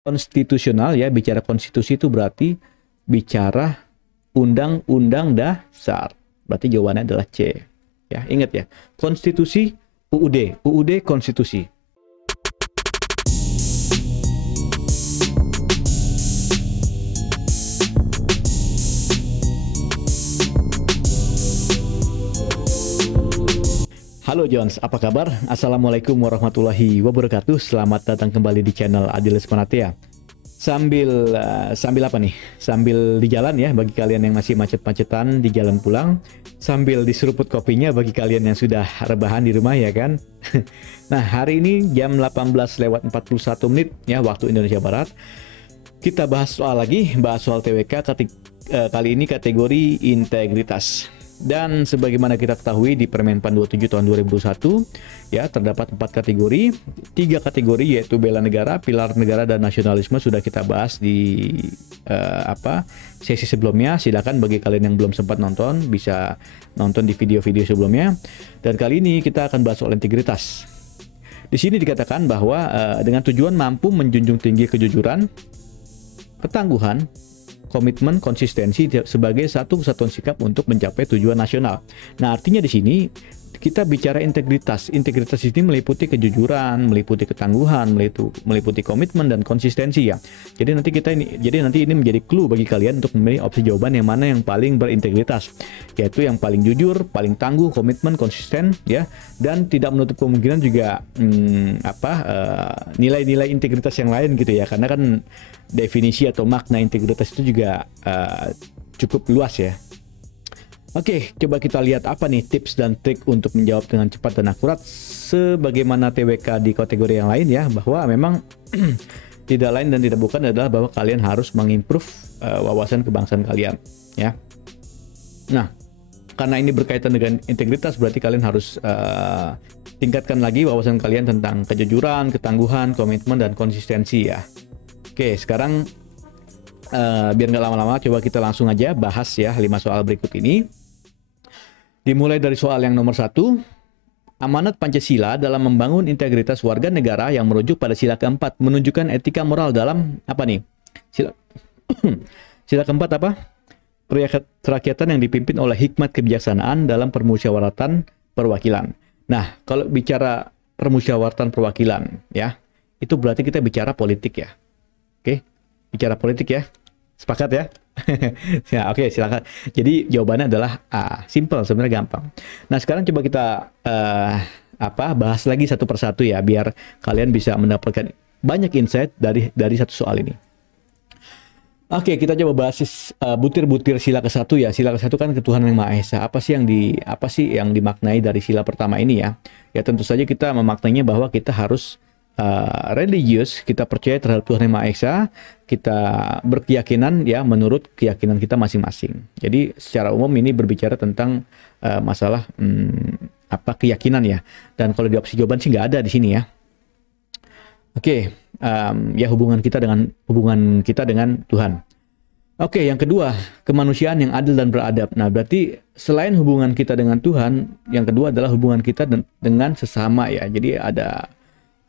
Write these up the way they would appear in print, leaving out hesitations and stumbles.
konstitusional ya, bicara konstitusi itu berarti bicara undang-undang dasar. Berarti jawabannya adalah C. Ya, ingat ya. Konstitusi UUD konstitusi. Halo Jones, apa kabar? Assalamualaikum warahmatullahi wabarakatuh. Selamat datang kembali di channel Adil Esponatia. Sambil apa nih? Sambil di jalan ya, bagi kalian yang masih macet-macetan di jalan pulang. Sambil diseruput kopinya bagi kalian yang sudah rebahan di rumah ya kan. Nah, hari ini jam 18:41 menit ya, waktu Indonesia Barat. Kita bahas soal TWK, kali ini kategori integritas. Dan sebagaimana kita ketahui di Permenpan 27 tahun 2021 ya, terdapat 4 kategori. 3 kategori yaitu bela negara, pilar negara, dan nasionalisme sudah kita bahas di sesi sebelumnya. Silakan bagi kalian yang belum sempat nonton bisa nonton di video-video sebelumnya. Dan kali ini kita akan bahas soal integritas. Di sini dikatakan bahwa dengan tujuan mampu menjunjung tinggi kejujuran, ketangguhan, komitmen, konsistensi sebagai satu kesatuan sikap untuk mencapai tujuan nasional. Nah, artinya di sini kita bicara integritas. Integritas ini meliputi kejujuran, meliputi ketangguhan, meliputi komitmen dan konsistensi ya. Jadi nanti ini menjadi clue bagi kalian untuk memilih opsi jawaban yang mana yang paling berintegritas, yaitu yang paling jujur, paling tangguh, komitmen, konsisten ya, dan tidak menutup kemungkinan juga nilai-nilai integritas yang lain gitu ya. Karena kan definisi atau makna integritas itu juga cukup luas ya. Oke, coba kita lihat apa nih tips dan trik untuk menjawab dengan cepat dan akurat sebagaimana TWK di kategori yang lain ya, bahwa memang tidak lain dan tidak bukan adalah bahwa kalian harus mengimprove wawasan kebangsaan kalian ya. Nah, karena ini berkaitan dengan integritas, berarti kalian harus tingkatkan lagi wawasan kalian tentang kejujuran, ketangguhan, komitmen, dan konsistensi ya. Oke, sekarang biar nggak lama-lama, coba kita langsung aja bahas ya 5 soal berikut ini. Dimulai dari soal yang nomor 1. Amanat Pancasila dalam membangun integritas warga negara yang merujuk pada sila keempat menunjukkan etika moral dalam apa nih? Sila keempat apa? Kerakyatan yang dipimpin oleh hikmat kebijaksanaan dalam permusyawaratan perwakilan. Nah, kalau bicara permusyawaratan perwakilan ya, itu berarti kita bicara politik ya. Oke, bicara politik ya. Sepakat ya? Ya, oke, silakan. Jadi jawabannya adalah A. Simple, sebenarnya gampang. Nah, sekarang coba kita bahas lagi satu persatu ya, biar kalian bisa mendapatkan banyak insight dari satu soal ini. Oke, kita coba bahas butir-butir sila ke-1 ya. Sila ke-1 kan ketuhanan yang Maha Esa. Apa sih yang dimaknai dari sila pertama ini ya? Ya, tentu saja kita memaknainya bahwa kita harus religius, kita percaya terhadap Tuhan Yang Maha Esa, kita berkeyakinan ya menurut keyakinan kita masing-masing. Jadi secara umum ini berbicara tentang masalah keyakinan ya. Dan kalau di opsi jawaban sih nggak ada di sini ya. Oke, ya hubungan kita dengan Tuhan. Oke, yang kedua, kemanusiaan yang adil dan beradab. Nah, berarti selain hubungan kita dengan Tuhan, yang kedua adalah hubungan kita dengan sesama ya. Jadi ada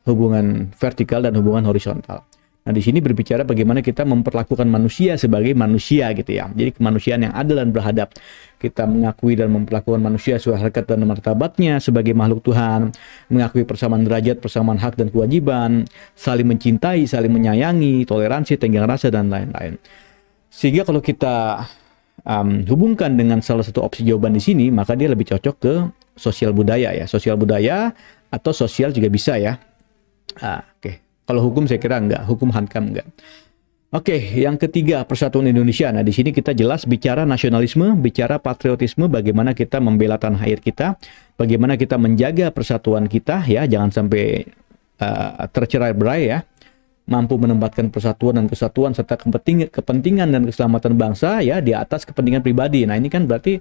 hubungan vertikal dan hubungan horizontal. Nah, di sini berbicara bagaimana kita memperlakukan manusia sebagai manusia gitu ya. Jadi kemanusiaan yang adil dan beradab. Kita mengakui dan memperlakukan manusia sesuai harkat dan martabatnya sebagai makhluk Tuhan, mengakui persamaan derajat, persamaan hak dan kewajiban, saling mencintai, saling menyayangi, toleransi, tenggang rasa, dan lain-lain. Sehingga kalau kita hubungkan dengan salah satu opsi jawaban di sini, maka dia lebih cocok ke sosial budaya ya. Sosial budaya atau sosial juga bisa ya. Oke. Kalau hukum saya kira enggak, hukum hankam enggak. Oke, yang ketiga, persatuan Indonesia. Nah, di sini kita jelas bicara nasionalisme, bicara patriotisme, bagaimana kita membela tanah air kita, bagaimana kita menjaga persatuan kita ya, jangan sampai tercerai-berai ya. Mampu menempatkan persatuan dan kesatuan serta kepentingan dan keselamatan bangsa ya di atas kepentingan pribadi. Nah, ini kan berarti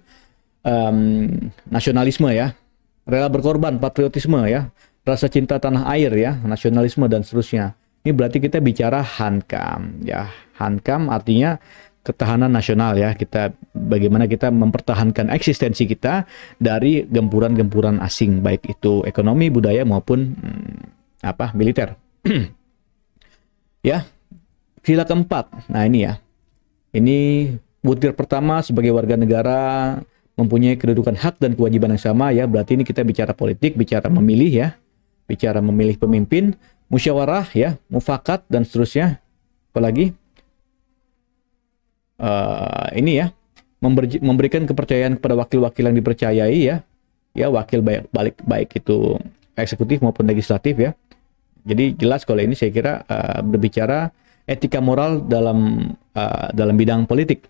nasionalisme ya. Rela berkorban, patriotisme ya. Rasa cinta tanah air ya, nasionalisme dan seterusnya. Ini berarti kita bicara hankam ya. Hankam artinya ketahanan nasional ya. Bagaimana kita mempertahankan eksistensi kita dari gempuran-gempuran asing, baik itu ekonomi, budaya maupun militer. Ya. Sila keempat. Nah, ini ya. Ini butir pertama, sebagai warga negara mempunyai kedudukan hak dan kewajiban yang sama ya. Berarti ini kita bicara politik, bicara memilih ya. Bicara memilih pemimpin, musyawarah ya, mufakat dan seterusnya. Apalagi ini ya, memberikan kepercayaan kepada wakil-wakil yang dipercayai ya. Ya, wakil baik itu eksekutif maupun legislatif ya. Jadi jelas kalau ini saya kira berbicara etika moral dalam bidang politik.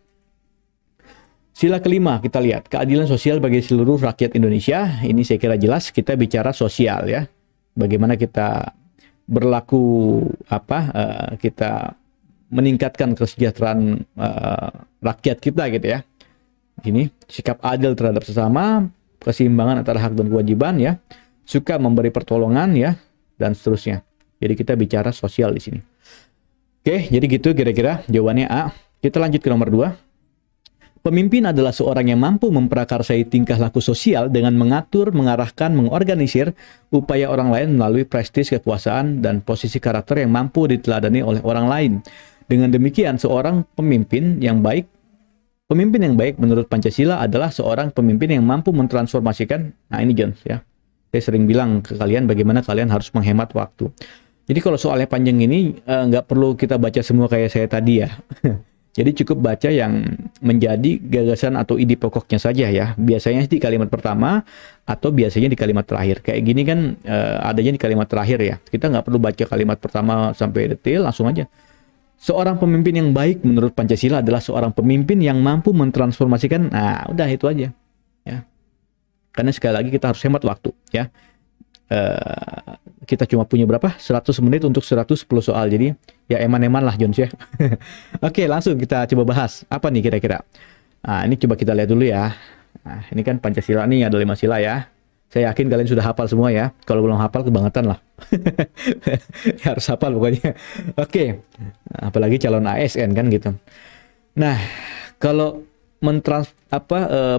Sila kelima kita lihat keadilan sosial bagi seluruh rakyat Indonesia. Ini saya kira jelas kita bicara sosial ya. Bagaimana kita berlaku kita meningkatkan kesejahteraan rakyat kita gitu ya. Ini sikap adil terhadap sesama, keseimbangan antara hak dan kewajiban ya, suka memberi pertolongan ya, dan seterusnya. Jadi kita bicara sosial di sini. Oke, jadi gitu kira-kira jawabannya A. Kita lanjut ke nomor 2. Pemimpin adalah seorang yang mampu memprakarsai tingkah laku sosial dengan mengatur, mengarahkan, mengorganisir upaya orang lain melalui prestis kekuasaan dan posisi karakter yang mampu diteladani oleh orang lain. Dengan demikian, seorang pemimpin yang baik menurut Pancasila adalah seorang pemimpin yang mampu mentransformasikan. Nah, ini Jones ya. Saya sering bilang ke kalian bagaimana kalian harus menghemat waktu. Jadi kalau soalnya panjang ini nggak perlu kita baca semua kayak saya tadi ya. Jadi cukup baca yang menjadi gagasan atau ide pokoknya saja ya. Biasanya di kalimat pertama atau biasanya di kalimat terakhir. Kayak gini kan adanya di kalimat terakhir ya. Kita nggak perlu baca kalimat pertama sampai detail, langsung aja. Seorang pemimpin yang baik menurut Pancasila adalah seorang pemimpin yang mampu mentransformasikan. Nah, udah itu aja. Ya. Karena sekali lagi kita harus hemat waktu. Ya. Kita cuma punya berapa? 100 menit untuk 110 soal. Jadi ya eman-eman lah Jones ya. Oke, langsung kita coba bahas. Apa nih kira-kira? Nah, ini coba kita lihat dulu ya. Nah, ini kan Pancasila nih, ada 5 sila ya. Saya yakin kalian sudah hafal semua ya. Kalau belum hafal kebangetan lah. Harus hafal pokoknya. Oke. Apalagi calon ASN kan gitu. Nah, kalau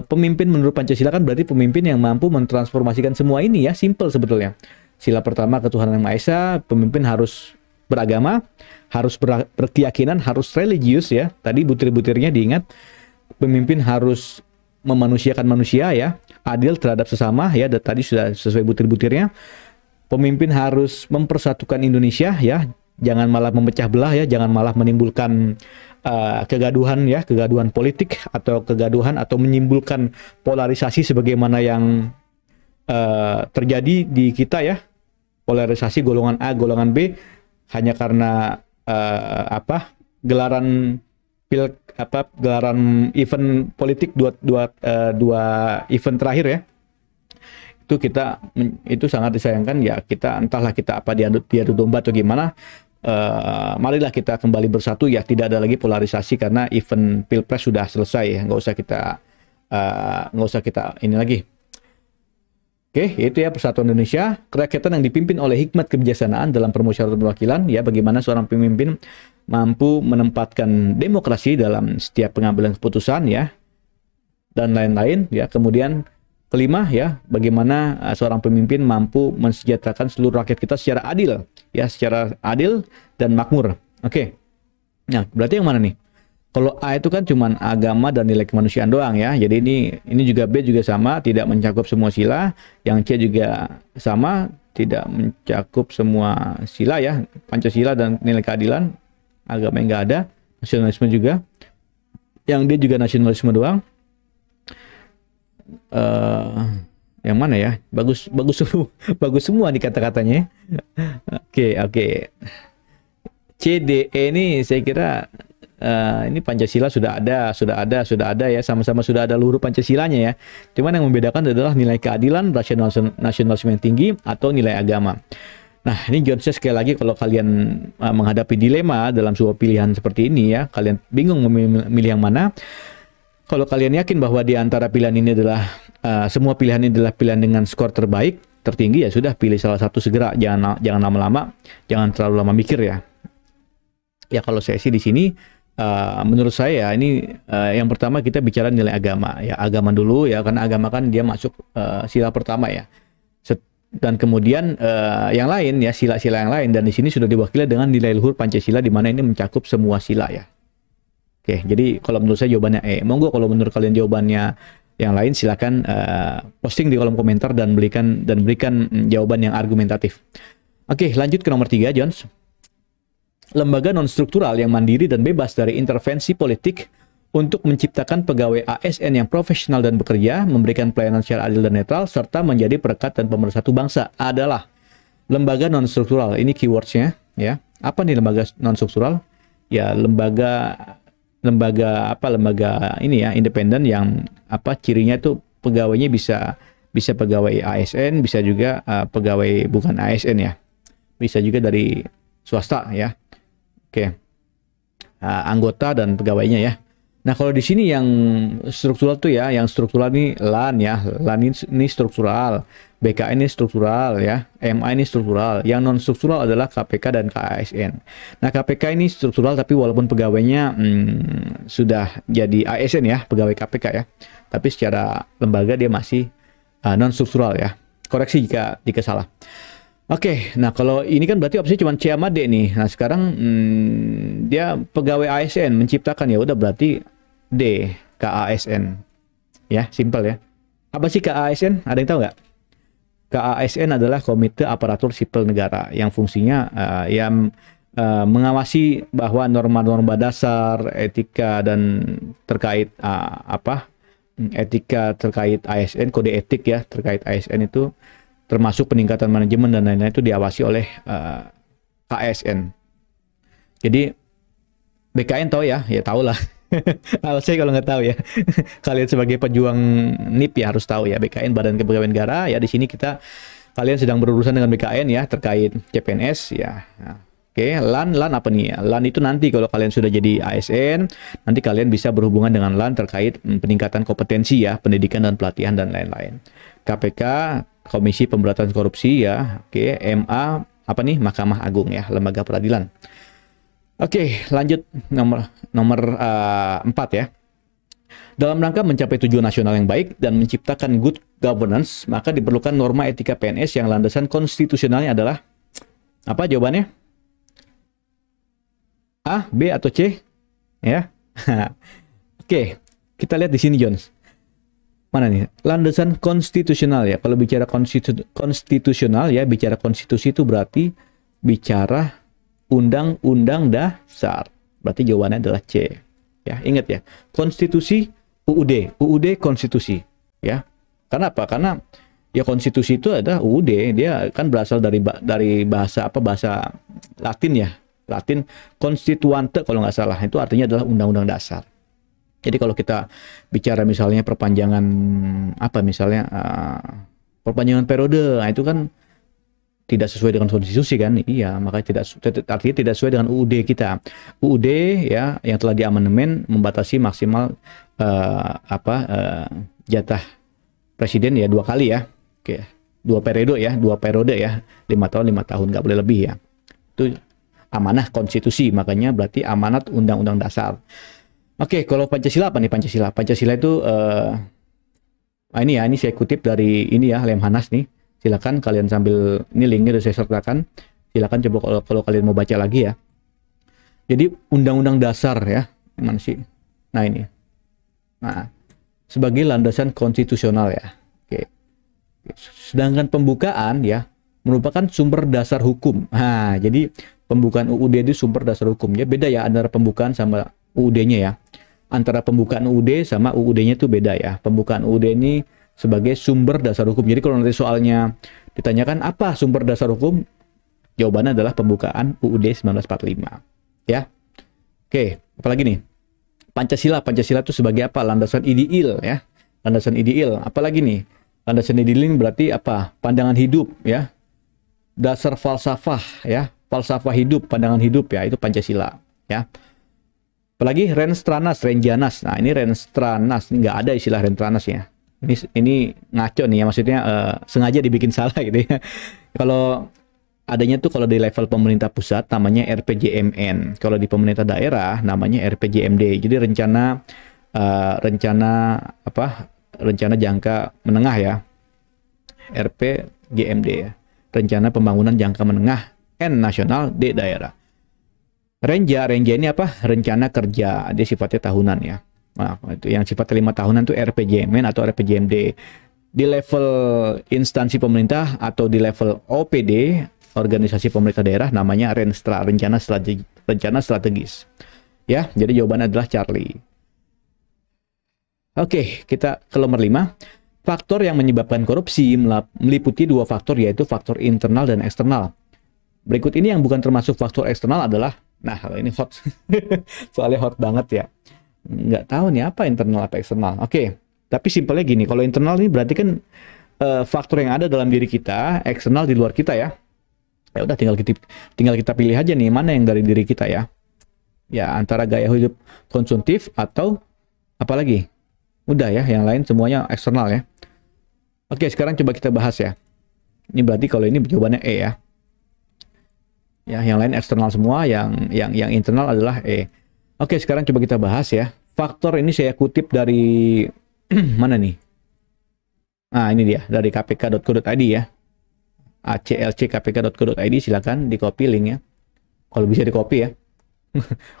pemimpin menurut Pancasila kan berarti pemimpin yang mampu mentransformasikan semua ini ya. Simple sebetulnya. Sila pertama ketuhanan yang Maha Esa, pemimpin harus beragama, harus berkeyakinan, harus religius ya. Tadi butir-butirnya diingat. Pemimpin harus memanusiakan manusia ya, adil terhadap sesama ya, tadi sudah sesuai butir-butirnya. Pemimpin harus mempersatukan Indonesia ya, jangan malah memecah belah ya, jangan malah menimbulkan kegaduhan ya, kegaduhan politik atau kegaduhan atau menimbulkan polarisasi sebagaimana yang terjadi di kita ya, polarisasi golongan A, golongan B hanya karena gelaran event politik dua event terakhir ya, itu sangat disayangkan ya. Kita entahlah kita diadu domba atau gimana, marilah kita kembali bersatu ya, tidak ada lagi polarisasi karena event pilpres sudah selesai ya, nggak usah kita ini lagi. Oke, itu ya persatuan Indonesia, kerakyatan yang dipimpin oleh hikmat kebijaksanaan dalam permusyawaratan perwakilan ya, bagaimana seorang pemimpin mampu menempatkan demokrasi dalam setiap pengambilan keputusan ya, dan lain-lain ya. Kemudian kelima ya, bagaimana seorang pemimpin mampu mensejahterakan seluruh rakyat kita secara adil ya, secara adil dan makmur. Oke. Nah, berarti yang mana nih? Kalau A itu kan cuman agama dan nilai kemanusiaan doang ya. Jadi ini juga B juga sama, tidak mencakup semua sila. Yang C juga sama, tidak mencakup semua sila ya. Pancasila dan nilai keadilan, agama yang nggak ada, nasionalisme juga. Yang D juga nasionalisme doang. Yang mana ya? Bagus semua nih kata-katanya. Oke. C, D, E ini saya kira ini Pancasila sudah ada ya, sama-sama sudah ada luhur Pancasilanya ya. Cuman yang membedakan adalah nilai keadilan, nasionalisme yang tinggi atau nilai agama. Nah, ini Jones sekali lagi, kalau kalian menghadapi dilema dalam sebuah pilihan seperti ini ya, kalian bingung memilih yang mana. Kalau kalian yakin bahwa di antara pilihan ini adalah semua pilihan ini adalah pilihan dengan skor terbaik, tertinggi, ya sudah pilih salah satu segera, jangan lama-lama, jangan terlalu lama mikir ya. Ya kalau saya sih di sini menurut saya ini yang pertama kita bicara nilai agama ya, agama dulu ya, karena agama kan dia masuk sila pertama ya. Dan kemudian yang lain ya, sila-sila yang lain, dan di sini sudah diwakili dengan nilai luhur Pancasila, di mana ini mencakup semua sila ya. Oke, jadi kalau menurut saya jawabannya E. Monggo kalau menurut kalian jawabannya yang lain, silakan posting di kolom komentar dan berikan jawaban yang argumentatif. Oke, lanjut ke nomor 3, Jones. Lembaga non-struktural yang mandiri dan bebas dari intervensi politik untuk menciptakan pegawai ASN yang profesional dan bekerja, memberikan pelayanan secara adil dan netral, serta menjadi perekat dan pemersatu bangsa adalah lembaga non-struktural. Ini keywordsnya ya. Apa nih lembaga non-struktural? Ya, lembaga ini ya, independen, yang apa cirinya itu pegawainya bisa pegawai ASN, bisa juga pegawai bukan ASN ya. Bisa juga dari swasta ya. Oke. Anggota dan pegawainya ya. Nah, kalau di sini yang struktural tuh ya, yang struktural ini LAN ya, LAN ini struktural, BKN ini struktural ya, MA ini struktural. Yang non struktural adalah KPK dan KASN. Nah, KPK ini struktural tapi walaupun pegawainya sudah jadi ASN ya, pegawai KPK ya, tapi secara lembaga dia masih non struktural ya. Koreksi jika salah. Oke, nah kalau ini kan berarti opsinya cuma C sama D nih. Nah sekarang dia pegawai ASN menciptakan, ya udah berarti D, KASN. Ya, simpel ya. Apa sih KASN? Ada yang tahu nggak? KASN adalah Komite Aparatur Sipil Negara yang fungsinya mengawasi bahwa norma-norma dasar, etika dan terkait etika terkait ASN, kode etik ya terkait ASN itu, termasuk peningkatan manajemen dan lain-lain, itu diawasi oleh KASN. Jadi BKN tahu ya? Ya tahu lah. Saya kalau nggak tahu ya. Kalian sebagai pejuang NIP ya harus tahu ya, BKN Badan Kepegawaian Negara ya. Di sini kalian sedang berurusan dengan BKN ya terkait CPNS ya. Nah, oke, LAN apa nih? LAN itu nanti kalau kalian sudah jadi ASN, nanti kalian bisa berhubungan dengan LAN terkait peningkatan kompetensi ya, pendidikan dan pelatihan dan lain-lain. KPK, Komisi Pemberantasan Korupsi ya. Oke, MA apa nih? Mahkamah Agung ya, lembaga peradilan. Oke, lanjut nomor 4 ya. Dalam rangka mencapai tujuan nasional yang baik dan menciptakan good governance, maka diperlukan norma etika PNS yang landasan konstitusionalnya adalah apa jawabannya? A, B atau C? Ya. Oke, kita lihat di sini, Jones. Mana nih? Landasan konstitusional ya. Kalau bicara konstitusional ya, bicara konstitusi itu berarti bicara undang-undang dasar. Berarti jawabannya adalah C. Ya, ingat ya. Konstitusi UUD konstitusi ya. Karena apa? Karena ya konstitusi itu adalah UUD, dia kan berasal dari bahasa bahasa Latin ya. Latin constituante kalau nggak salah, itu artinya adalah undang-undang dasar. Jadi kalau kita bicara misalnya perpanjangan perpanjangan periode, nah itu kan tidak sesuai dengan konstitusi kan? Iya, makanya artinya tidak sesuai dengan UUD kita. UUD ya yang telah diamandemen membatasi maksimal jatah presiden ya 2 kali ya. Oke, 2 periode ya, 5 tahun nggak boleh lebih ya. Itu amanah konstitusi, makanya berarti amanat undang-undang dasar. Oke, kalau Pancasila apa nih Pancasila? Pancasila itu ini saya kutip dari ini ya, Lemhanas nih. Silakan kalian sambil, ini linknya sudah saya sertakan. Silakan coba kalau kalian mau baca lagi ya. Jadi undang-undang dasar ya, mana sih? Nah ini. Nah, sebagai landasan konstitusional ya. Oke. Sedangkan pembukaan ya merupakan sumber dasar hukum. Nah, jadi pembukaan UUD itu sumber dasar hukumnya. Beda ya antara pembukaan sama UUD-nya ya. Antara pembukaan UUD sama UUD-nya itu beda ya. Pembukaan UUD ini sebagai sumber dasar hukum. Jadi kalau nanti soalnya ditanyakan apa sumber dasar hukum, jawabannya adalah pembukaan UUD 1945. Ya. Oke, apalagi nih? Pancasila itu sebagai apa? Landasan ideal ya. Landasan ideal. Apalagi nih? Landasan ideal ini berarti apa? Pandangan hidup ya. Dasar falsafah ya. Falsafah hidup, pandangan hidup ya, itu Pancasila ya. Apalagi Renstranas. Nah, ini Renstranas, nggak ada istilah Renstranas ya. Ini ngaco nih ya, maksudnya sengaja dibikin salah gitu ya. Kalau adanya tuh kalau di level pemerintah pusat namanya RPJMN, kalau di pemerintah daerah namanya RPJMD. Jadi rencana jangka menengah ya. RPJMD ya. Rencana Pembangunan Jangka Menengah N Nasional D daerah. Renja ini apa? Rencana kerja, dia sifatnya tahunan ya. Nah, itu yang sifatnya 5 tahunan tuh RPJMN atau RPJMD. Di level instansi pemerintah atau di level OPD, organisasi pemerintah daerah, namanya Renstra, rencana strategis. Ya, jadi jawabannya adalah Charlie. Oke, kita ke nomor 5. Faktor yang menyebabkan korupsi meliputi 2 faktor, yaitu faktor internal dan eksternal. Berikut ini yang bukan termasuk faktor eksternal adalah, nah kalau ini hot, soalnya hot banget ya. Nggak tahu nih apa internal apa eksternal. Oke, tapi simpelnya gini, kalau internal ini berarti kan faktor yang ada dalam diri kita, eksternal di luar kita ya. Ya udah tinggal kita pilih aja nih mana yang dari diri kita ya. Ya antara gaya hidup konsumtif atau apa lagi? Udah ya, yang lain semuanya eksternal ya. Oke, sekarang coba kita bahas ya. Ini berarti kalau ini jawabannya E ya. Ya, yang lain eksternal semua, yang internal adalah E. Oke, sekarang coba kita bahas ya. Faktor ini saya kutip dari mana nih? Nah, ini dia dari kpk.co.id ya. aclckpk.co.id, silakan di copy linknya. Kalau bisa di copy ya.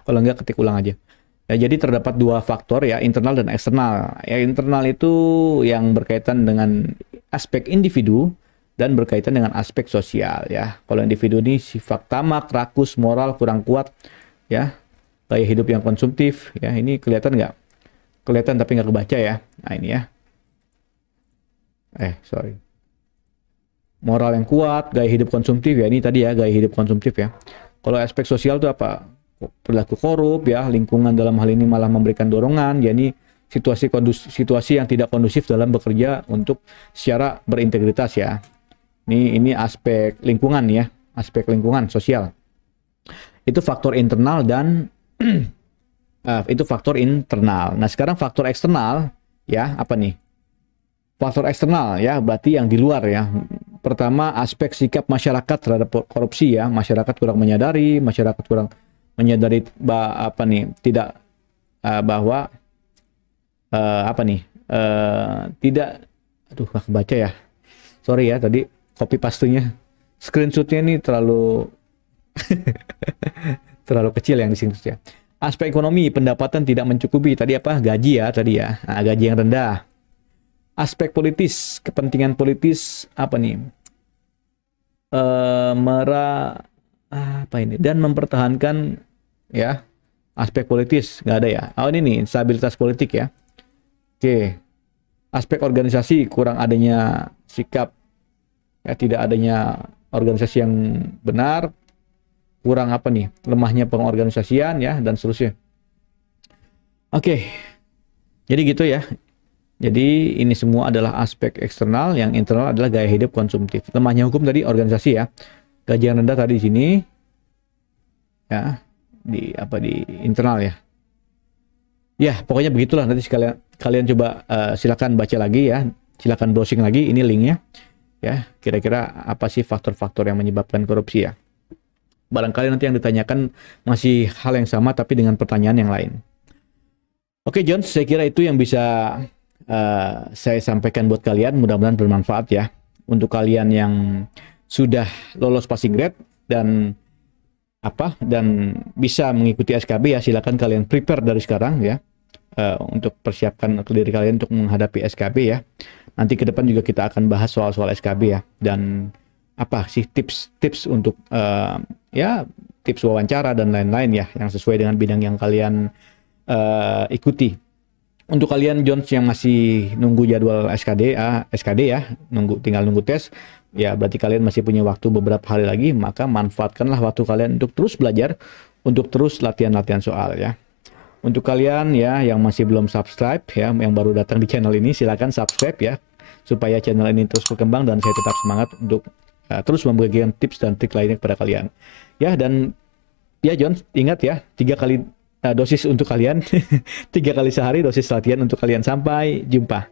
Kalau enggak ketik ulang aja. Ya, jadi terdapat 2 faktor ya, internal dan eksternal. Ya, internal itu yang berkaitan dengan aspek individu dan berkaitan dengan aspek sosial ya. Kalau individu ini sifat tamak, rakus, moral kurang kuat ya. Gaya hidup yang konsumtif ya. Ini kelihatan nggak? Kelihatan tapi nggak kebaca ya. Nah ini ya. Sorry. Moral yang kuat, gaya hidup konsumtif ya. Ini tadi ya, gaya hidup konsumtif ya. Kalau aspek sosial itu apa? Perilaku korup ya, lingkungan dalam hal ini malah memberikan dorongan, jadi situasi yang tidak kondusif dalam bekerja untuk secara berintegritas ya. Ini aspek lingkungan ya, aspek lingkungan sosial. Itu faktor internal dan itu faktor internal. Nah, sekarang faktor eksternal ya, apa nih? Faktor eksternal ya, berarti yang di luar ya. Pertama, aspek sikap masyarakat terhadap korupsi ya. Masyarakat kurang menyadari, apa nih, tidak bahwa tidak, aduh nggak kebaca ya, sorry ya tadi copy pastenya, screenshotnya ini terlalu terlalu kecil yang di sini ya. Aspek ekonomi, pendapatan tidak mencukupi, tadi apa, gaji ya tadi ya, nah, gaji yang rendah. Aspek politis, kepentingan politis apa nih, apa ini, dan mempertahankan ya aspek politis nggak ada ya. Oh ini nih, stabilitas politik ya. Oke, aspek organisasi, kurang adanya sikap ya, tidak adanya organisasi yang benar, kurang apa nih, lemahnya pengorganisasian ya, dan seterusnya. Oke, jadi gitu ya. Jadi ini semua adalah aspek eksternal, yang internal adalah gaya hidup konsumtif. Lemahnya hukum tadi organisasi ya. Gaji yang rendah tadi di sini ya, di internal ya. Ya, pokoknya begitulah, nanti kalian coba silakan baca lagi ya. Silakan browsing lagi, ini linknya. Ya, kira-kira apa sih faktor-faktor yang menyebabkan korupsi ya. Barangkali nanti yang ditanyakan masih hal yang sama tapi dengan pertanyaan yang lain. Oke, John, saya kira itu yang bisa saya sampaikan buat kalian, mudah-mudahan bermanfaat ya. Untuk kalian yang sudah lolos passing grade dan bisa mengikuti SKB ya, silakan kalian prepare dari sekarang ya, untuk persiapkan diri kalian untuk menghadapi SKB ya. Nanti ke depan juga kita akan bahas soal-soal SKB ya, dan apa sih tips-tips untuk ya tips wawancara dan lain-lain ya, yang sesuai dengan bidang yang kalian ikuti. Untuk kalian Jones yang masih nunggu jadwal SKD ya, tinggal nunggu tes, ya berarti kalian masih punya waktu beberapa hari lagi, maka manfaatkanlah waktu kalian untuk terus belajar, untuk terus latihan-latihan soal ya. Untuk kalian ya yang masih belum subscribe ya, yang baru datang di channel ini, silakan subscribe ya, supaya channel ini terus berkembang dan saya tetap semangat untuk terus membagikan tips dan trik lainnya kepada kalian. Ya, dan ya Jones, ingat ya, 3 kali dosis untuk kalian 3 kali sehari dosis latihan untuk kalian. Sampai jumpa.